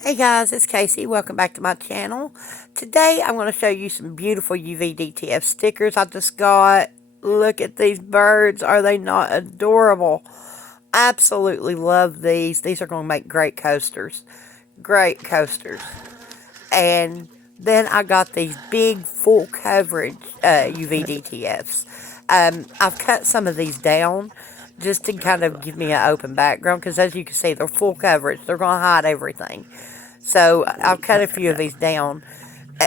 Hey guys, it's Casey. Welcome back to my channel. Today I'm going to show you some beautiful UV-DTF stickers I just got. Look at these birds. Are they not adorable? Absolutely love these. These are going to make great coasters. Great coasters. And then I got these big full coverage UV-DTFs. I've cut some of these down just to kind of give me an open background because as you can see, they're full coverage. They're going to hide everything. So I've cut a few of these down.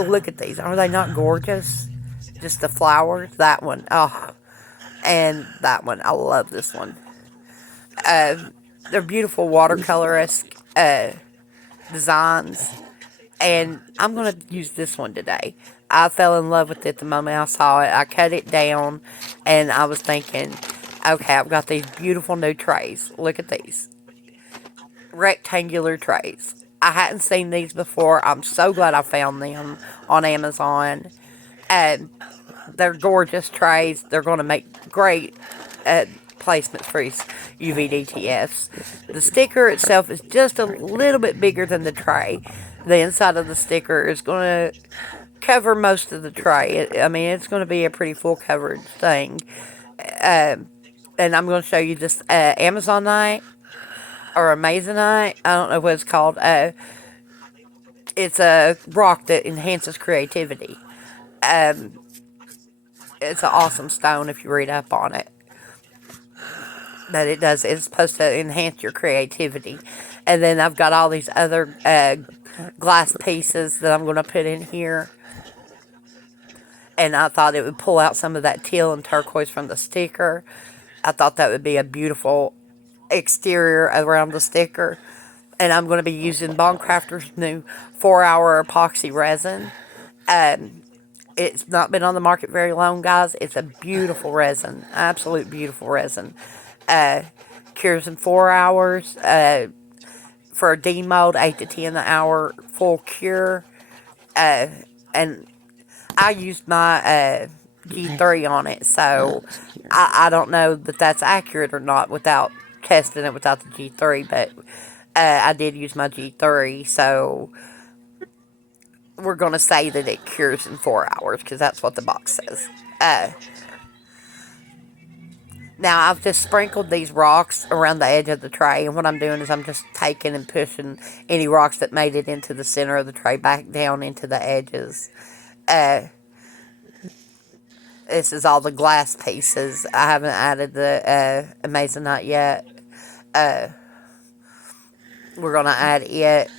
Look at these. Are they not gorgeous? Just the flowers. That one. Oh, and that one. I love this one. They're beautiful watercolor-esque designs. And I'm going to use this one today. I fell in love with it the moment I saw it. I cut it down and I was thinking, okay, I've got these beautiful new trays. Look at these. Rectangular trays. I hadn't seen these before. I'm so glad I found them on Amazon. And they're gorgeous trays. They're going to make great placements for these UV-DTFs. The sticker itself is just a little bit bigger than the tray. The inside of the sticker is going to cover most of the tray. I mean, it's going to be a pretty full coverage thing. And I'm going to show you this Amazonite or Amazonite. I don't know what it's called. It's a rock that enhances creativity. It's an awesome stone if you read up on it. But it does. It's supposed to enhance your creativity. And then I've got all these other glass pieces that I'm going to put in here. And I thought it would pull out some of that teal and turquoise from the sticker. I thought that would be a beautiful exterior around the sticker. And I'm going to be using Bond Crafter's new 4-hour epoxy resin. It's not been on the market very long, guys. It's a beautiful resin. Absolute beautiful resin. Cures in 4 hours. For a demold, 8 to 10 an hour full cure. And I used my G3 on it, so I don't know that that's accurate or not without testing it without the G3, but I did use my G3, so we're going to say that it cures in 4 hours because that's what the box says. Now, I've just sprinkled these rocks around the edge of the tray, and what I'm doing is I'm just taking and pushing any rocks that made it into the center of the tray back down into the edges. This is all the glass pieces. I haven't added the Amazonite yet. We're going to add it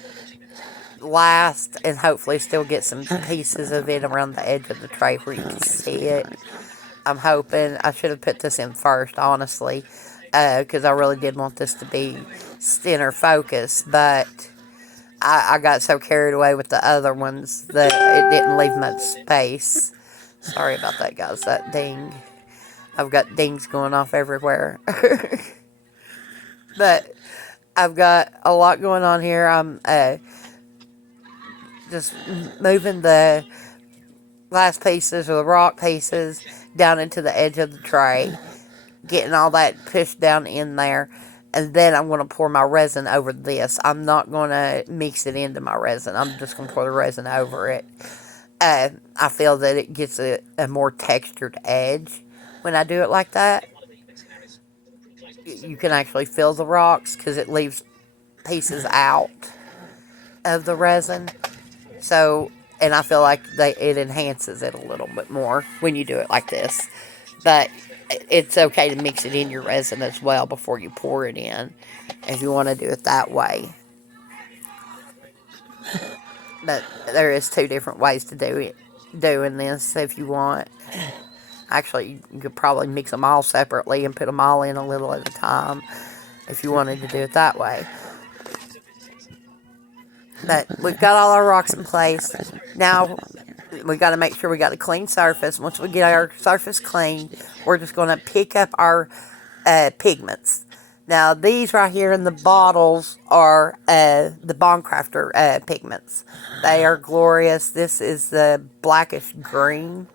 last and hopefully still get some pieces of it around the edge of the tray where you can see it. I'm hoping. I should have put this in first, honestly, because I really did want this to be center focus, but I got so carried away with the other ones that it didn't leave much space. Sorry about that, guys. That ding. I've got dings going off everywhere. But I've got a lot going on here. I'm just moving the glass pieces or the rock pieces down into the edge of the tray. Getting all that pushed down in there. And then I'm going to pour my resin over this. I'm not going to mix it into my resin. I'm just going to pour the resin over it. I feel that it gets a more textured edge when I do it like that. You can actually feel the rocks because it leaves pieces out of the resin. So, and I feel like it enhances it a little bit more when you do it like this. But it's okay to mix it in your resin as well before you pour it in if you want to do it that way. But there is 2 different ways to doing this if you want. Actually, you could probably mix them all separately and put them all in a little at a time if you wanted to do it that way. But we've got all our rocks in place. Now, we got to make sure we got a clean surface. Once we get our surface clean, we're just going to pick up our pigments. Now, these right here in the bottles are the Bond Crafter pigments. They are glorious. This is the blackish green.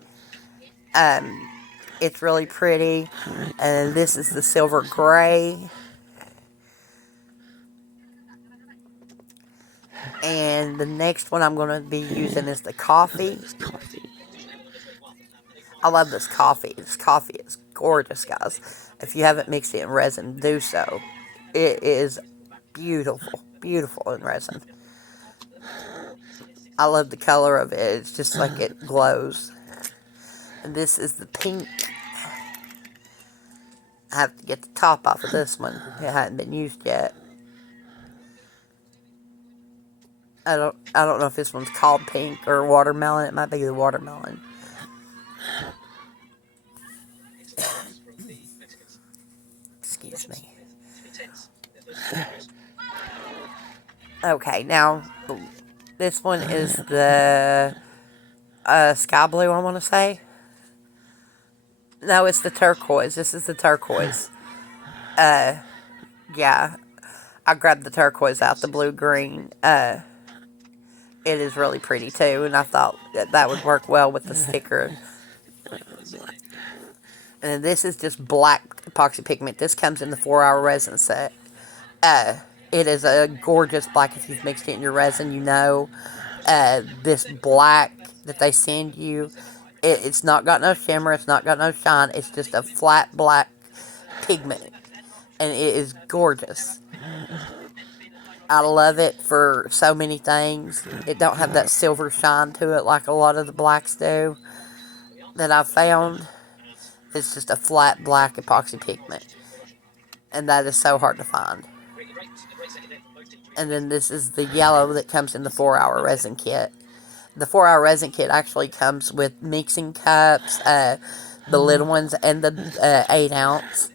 It's really pretty. And this is the silver gray. And the next one I'm going to be using is the I love coffee. this coffee. I love this coffee. This coffee is gorgeous, guys. If you haven't mixed it in resin, do so. It is beautiful, beautiful in resin. I love the color of it. It's just like it glows. And this is the pink. I have to get the top off of this one. It hadn't been used yet. I don't know if this one's called pink or watermelon. It might be the watermelon. Excuse me. Okay, now this one is the sky blue, I want to say. No, it's the turquoise. This is the turquoise. Yeah, I grabbed the turquoise out, the blue-green. It is really pretty too, and I thought that would work well with the sticker. And then this is just black epoxy pigment. This comes in the 4-hour resin set. It is a gorgeous black. If you've mixed it in your resin, you know. This black that they send you, it's not got no shimmer, it's not got no shine. It's just a flat black pigment, and it is gorgeous. I love it for so many things. It don't have that silver shine to it like a lot of the blacks do that I've found. It's just a flat black epoxy pigment, and that is so hard to find. And then this is the yellow that comes in the 4-hour resin kit. The 4-hour resin kit actually comes with mixing cups, the little ones, and the 8-ounce.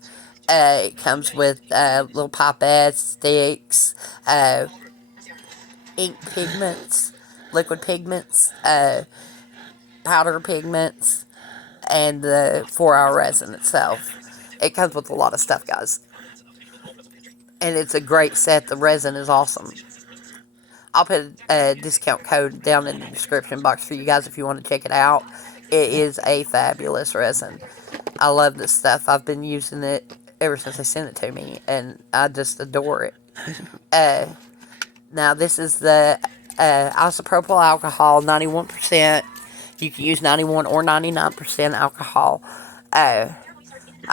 It comes with little pipettes, sticks, ink pigments, liquid pigments, powder pigments, and the 4-hour resin itself. It comes with a lot of stuff, guys. And it's a great set. The resin is awesome. I'll put a discount code down in the description box for you guys if you want to check it out. It is a fabulous resin. I love this stuff. I've been using it ever since they sent it to me, and I just adore it. Now, this is the isopropyl alcohol, 91%. You can use 91 or 99% alcohol. I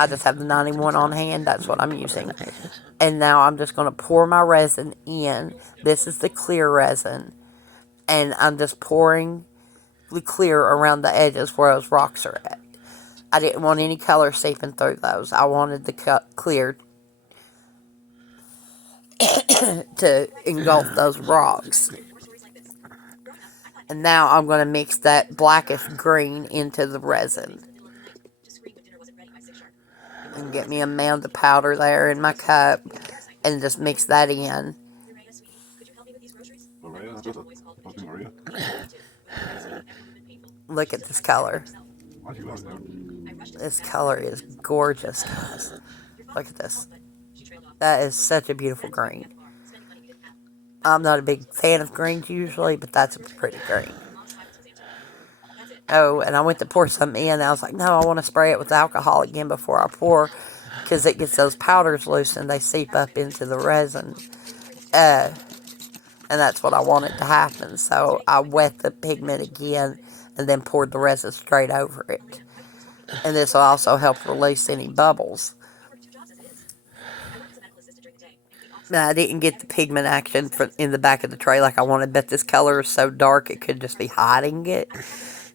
just have the 91 on hand. That's what I'm using. And now I'm just going to pour my resin in. This is the clear resin. And I'm just pouring the clear around the edges where those rocks are at. I didn't want any color seeping through those. I wanted the clear to engulf those rocks. And now I'm going to mix that blackish green into the resin. And get me a mound of powder there in my cup and just mix that in. Look at this color. This color is gorgeous, guys. Look at this. That is such a beautiful green. I'm not a big fan of greens usually, but that's a pretty green. Oh, and I went to pour some in, and I was like, no, I want to spray it with alcohol again before I pour, because it gets those powders loose and they seep up into the resin. And that's what I wanted to happen. So I wet the pigment again and then poured the resin straight over it. And this will also help release any bubbles. Now, I didn't get the pigment action in the back of the tray like I wanted, but this color is so dark it could just be hiding it.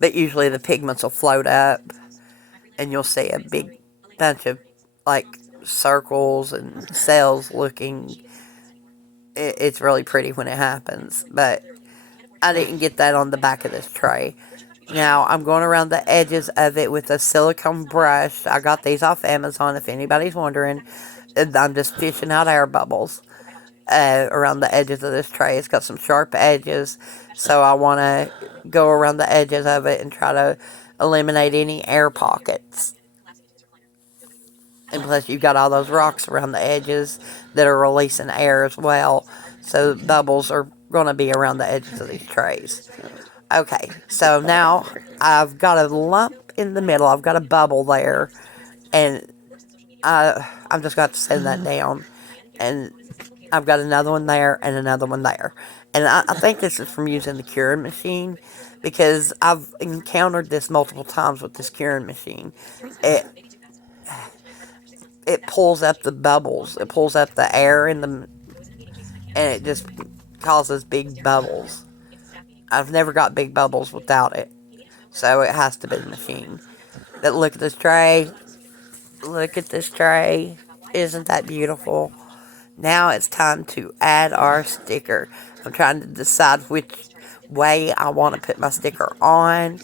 But usually the pigments will float up and you'll see a big bunch of like circles and cells looking. It's really pretty when it happens, but I didn't get that on the back of this tray. Now I'm going around the edges of it with a silicone brush. I got these off Amazon if anybody's wondering. I'm just fishing out air bubbles around the edges of this tray. It's got some sharp edges, so I want to go around the edges of it and try to eliminate any air pockets. And plus you've got all those rocks around the edges that are releasing air as well, so bubbles are going to be around the edges of these trays. Okay, so now I've got a lump in the middle. I've got a bubble there, and I'm just going to set that down. And I've got another one there and another one there. And I think this is from using the curing machine, because I've encountered this multiple times with this curing machine. It it pulls up the bubbles. It pulls up the air in the, and it just causes big bubbles. I've never got big bubbles without it. So it has to be the machine. But look at this tray. Look at this tray. Isn't that beautiful? Now it's time to add our sticker. I'm trying to decide which way I want to put my sticker on,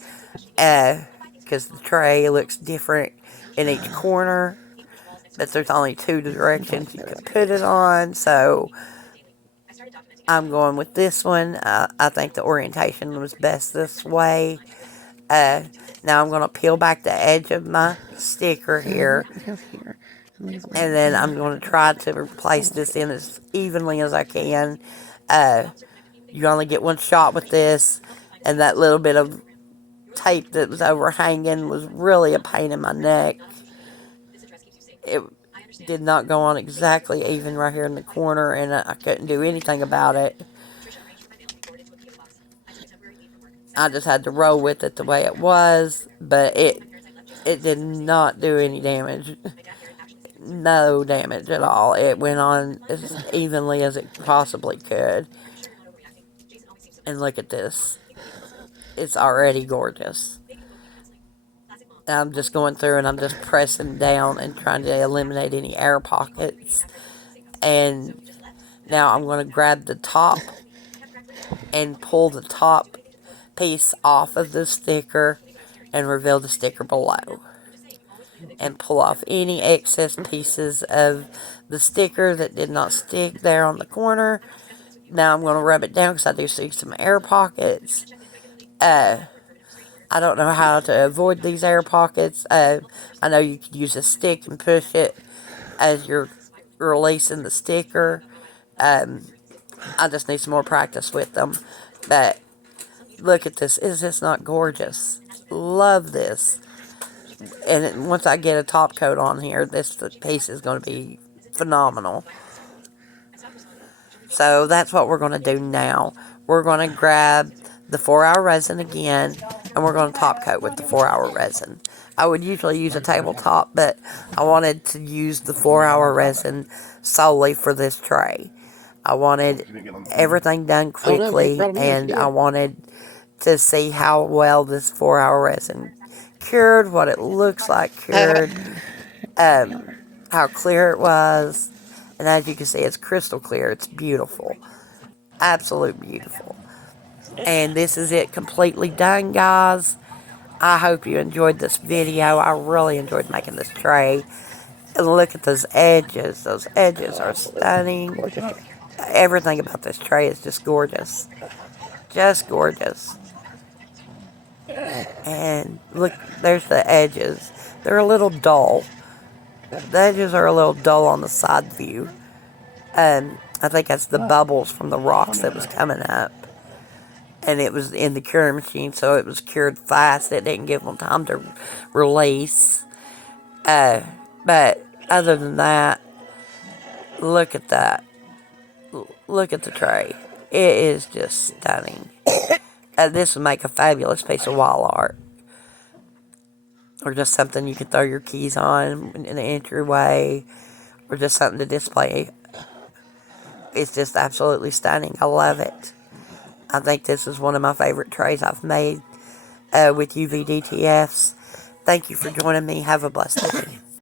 because the tray looks different in each corner, but there's only two directions you can put it on, so I'm going with this one. I think the orientation was best this way. Now I'm going to peel back the edge of my sticker here, and then I'm going to try to place this in as evenly as I can. You only get one shot with this, and that little bit of tape that was overhanging was really a pain in my neck. It did not go on exactly even right here in the corner, and I couldn't do anything about it. I just had to roll with it the way it was, but it did not do any damage. No damage at all. It went on as evenly as it possibly could. And look at this. It's already gorgeous. I'm just going through and I'm just pressing down and trying to eliminate any air pockets. And now I'm going to grab the top and pull the top piece off of the sticker and reveal the sticker below. And pull off any excess pieces of the sticker that did not stick there on the corner. Now I'm going to rub it down because I do see some air pockets. I don't know how to avoid these air pockets. I know you could use a stick and push it as you're releasing the sticker. I just need some more practice with them. But look at this. Is this not gorgeous? Love this. And once I get a top coat on here, this piece is going to be phenomenal. So that's what we're going to do now. We're going to grab the 4-hour resin again, and we're going to top coat with the 4-hour resin. I would usually use a tabletop, but I wanted to use the 4-hour resin solely for this tray. I wanted everything done quickly, and I wanted to see how well this 4-hour resin cured, what it looks like cured, how clear it was. And as you can see, it's crystal clear. It's beautiful. Absolute beautiful. And this is it completely done, guys. I hope you enjoyed this video. I really enjoyed making this tray. And look at those edges. Those edges are stunning. Everything about this tray is just gorgeous. Just gorgeous. And look, there's the edges. They're a little dull. The edges are a little dull on the side view. I think that's the bubbles from the rocks that was coming up. And it was in the curing machine, so it was cured fast. It didn't give them time to release. But other than that, look at that. Look at the tray. It is just stunning. This would make a fabulous piece of wall art. Or just something you could throw your keys on in the entryway. Or just something to display. It's just absolutely stunning. I love it. I think this is one of my favorite trays I've made with UV DTFs. Thank you for joining me. Have a blessed day.